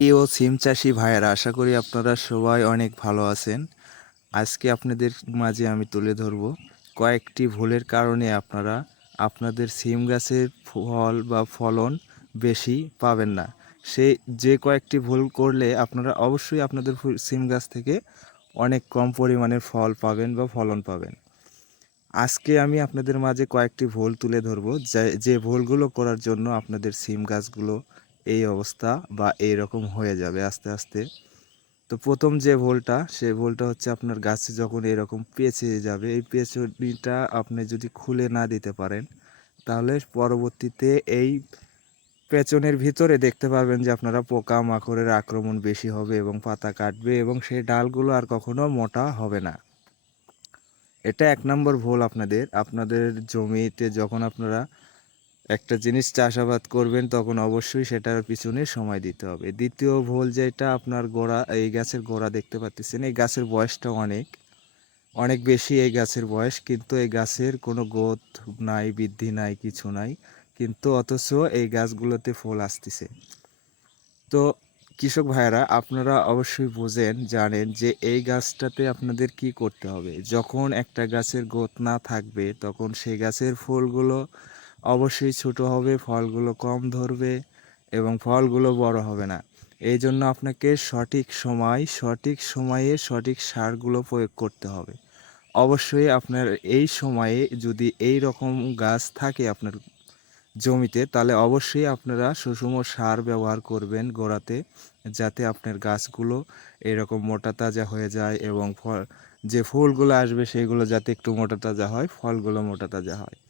প্রিয় সিম চাষি ভাইয়েরা, আশা করি আপনারা সবাই অনেক ভালো আছেন। আজকে আপনাদের মাঝে আমি তুলে ধরব কয়েকটি ভুলের কারণে আপনারা আপনাদের সিম গাছের ফল বা ফলন বেশি পাবেন না। সে যে কয়েকটি ভুল করলে আপনারা অবশ্যই আপনাদের সিম গাছ থেকে অনেক কম পরিমাণের ফল পাবেন বা ফলন পাবেন। আজকে আমি আপনাদের মাঝে কয়েকটি ভুল তুলে ধরবো। যে ভুলগুলো করার জন্য আপনাদের সিম গাছগুলো এই অবস্থা বা এই রকম হয়ে যাবে আস্তে আস্তে। তো প্রথম যে ভোলটা সে ভোলটা হচ্ছে আপনার গাছে যখন এরকম পেঁচে যাবে, এই পেঁচনিটা আপনি যদি খুলে না দিতে পারেন, তাহলে পরবর্তীতে এই পেছনের ভিতরে দেখতে পাবেন যে আপনারা পোকা মাকড়ের আক্রমণ বেশি হবে এবং পাতা কাটবে এবং সেই ডালগুলো আর কখনো মোটা হবে না। এটা এক নম্বর ভুল আপনাদের। আপনাদের জমিতে যখন আপনারা একটা জিনিস চাষাবাদ করবেন, তখন অবশ্যই সেটার পিছনে সময় দিতে হবে। দ্বিতীয় ভুল যেটা আপনার গোড়া, এই গাছের গোড়া দেখতে পাচ্ছেন এই গাছের বয়সটা অনেক অনেক বেশি এই গাছের বয়স, কিন্তু এই গাছের কোনো গ্রোথ নাই, বৃদ্ধি নাই, কিছু নাই, কিন্তু অথচ এই গাছগুলোতে ফুল আসতেছে। তো কৃষক ভাইয়েরা, আপনারা অবশ্যই বোঝেন, জানেন যে এই গাছটাতে আপনাদের কি করতে হবে। যখন একটা গাছের গোত না থাকবে, তখন সেই গাছের ফুলগুলো অবশ্যই ছোট হবে, ফলগুলো কম ধরবে এবং ফলগুলো বড় হবে না। এই জন্য আপনাকে সঠিক সময়, সঠিক সময়ে সঠিক সারগুলো প্রয়োগ করতে হবে। অবশ্যই আপনার এই সময়ে যদি এই রকম গাছ থাকে আপনার জমিতে, তাহলে অবশ্যই আপনারা সুষম সার ব্যবহার করবেন গোড়াতে, যাতে আপনার গাছগুলো এরকম মোটা তাজা হয়ে যায় এবং ফল, যে ফুলগুলো আসবে সেগুলো যাতে একটু মোটা তাজা হয়, ফলগুলো মোটা তাজা হয়।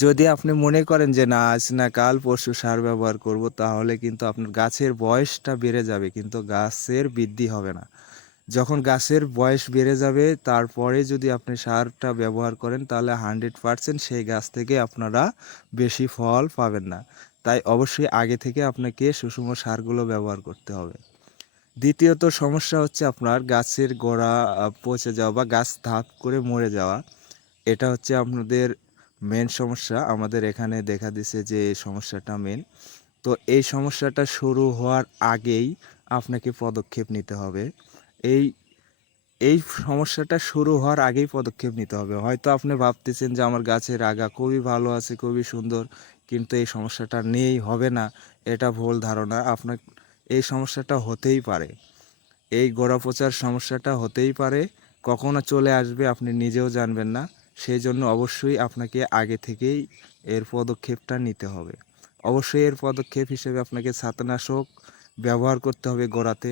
যদি আপনি মনে করেন যে, না, আজ না কাল পরশু সার ব্যবহার করব তাহলে কিন্তু আপনার গাছের বয়সটা বেড়ে যাবে, কিন্তু গাছের বৃদ্ধি হবে না। যখন গাছের বয়স বেড়ে যাবে, তারপরে যদি আপনি সারটা ব্যবহার করেন, তাহলে হান্ড্রেড পারসেন্ট সেই গাছ থেকে আপনারা বেশি ফল পাবেন না। তাই অবশ্যই আগে থেকে আপনাকে সুষম সারগুলো ব্যবহার করতে হবে। দ্বিতীয়ত সমস্যা হচ্ছে আপনার গাছের গোড়া পচে যাওয়া বা গাছ ধাপ করে মরে যাওয়া। এটা হচ্ছে আপনাদের মেন সমস্যা আমাদের এখানে দেখা দিছে যে সমস্যাটা মেন তো এই সমস্যাটা শুরু হওয়ার আগেই আপনাকে পদক্ষেপ নিতে হবে। এই এই সমস্যাটা শুরু হওয়ার আগেই পদক্ষেপ নিতে হবে। হয়তো আপনি ভাবতেছেন যে আমার গাছের আগা খুবই ভালো আছে, খুবই সুন্দর, কিন্তু এই সমস্যাটা নেই, হবে না, এটা ভুল ধারণা। আপনার, এই সমস্যাটা হতেই পারে। এই গোড়া পচার সমস্যাটা হতেই পারে। কখনো চলে আসবে, আপনি নিজেও জানবেন না। সেই জন্য অবশ্যই আপনাকে আগে থেকেই এর পদক্ষেপটা নিতে হবে। অবশ্যই এর পদক্ষেপ হিসেবে আপনাকে ছাতনাশক ব্যবহার করতে হবে গোড়াতে।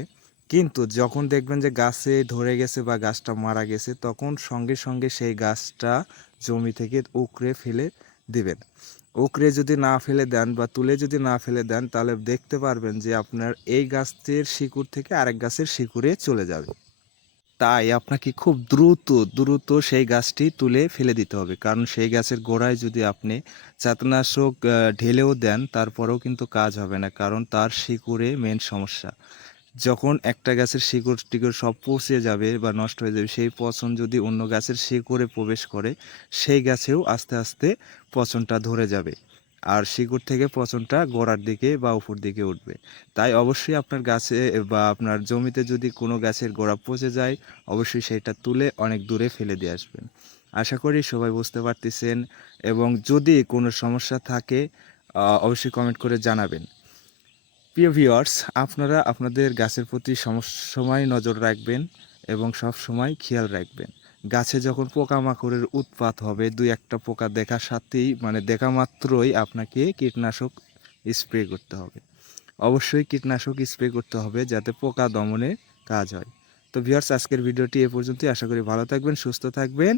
কিন্তু যখন দেখবেন যে গাছে ধরে গেছে বা গাছটা মারা গেছে, তখন সঙ্গে সঙ্গে সেই গাছটা জমি থেকে উকড়ে ফেলে দিবেন। উকড়ে যদি না ফেলে দেন বা তুলে যদি না ফেলে দেন, তাহলে দেখতে পারবেন যে আপনার এই গাছের শিকড় থেকে আরেক গাছের শিকড়ে চলে যাবে। তাই আপনাকে খুব দ্রুত দ্রুত সেই গাছটি তুলে ফেলে দিতে হবে। কারণ সেই গাছের গোড়ায় যদি আপনি চাতনাশক ঢেলেও দেন, তারপরেও কিন্তু কাজ হবে না। কারণ তার শিকড়ে মেন সমস্যা। যখন একটা গাছের শিকড়, টিকড় সব পচে যাবে বা নষ্ট হয়ে যাবে, সেই পচন যদি অন্য গাছের শিকড়ে প্রবেশ করে, সেই গাছেও আস্তে আস্তে পচনটা ধরে যাবে। আর শিকড় থেকে পচনটা গোড়ার দিকে বা উপর দিকে উঠবে। তাই অবশ্যই আপনার গাছে বা আপনার জমিতে যদি কোনো গাছের গোড়া পচে যায়, অবশ্যই সেটা তুলে অনেক দূরে ফেলে দিয়ে আসবেন। আশা করি সবাই বুঝতে পারতেছেন এবং যদি কোনো সমস্যা থাকে অবশ্যই কমেন্ট করে জানাবেন। প্রিয় ভিউয়ার্স আপনারা আপনাদের গাছের প্রতি সময় নজর রাখবেন এবং সব সময় খেয়াল রাখবেন। গাছে যখন পোকামাকড়ের উৎপাত হবে, দুই একটা পোকা দেখার সাথেই মানে দেখা মাত্রই আপনাকে কীটনাশক স্প্রে করতে হবে। অবশ্যই কীটনাশক স্প্রে করতে হবে যাতে পোকা দমনে কাজ হয়। তো ভিউয়ার্স, আজকের ভিডিওটি এ পর্যন্তই। আশা করি ভালো থাকবেন, সুস্থ থাকবেন।